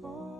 falling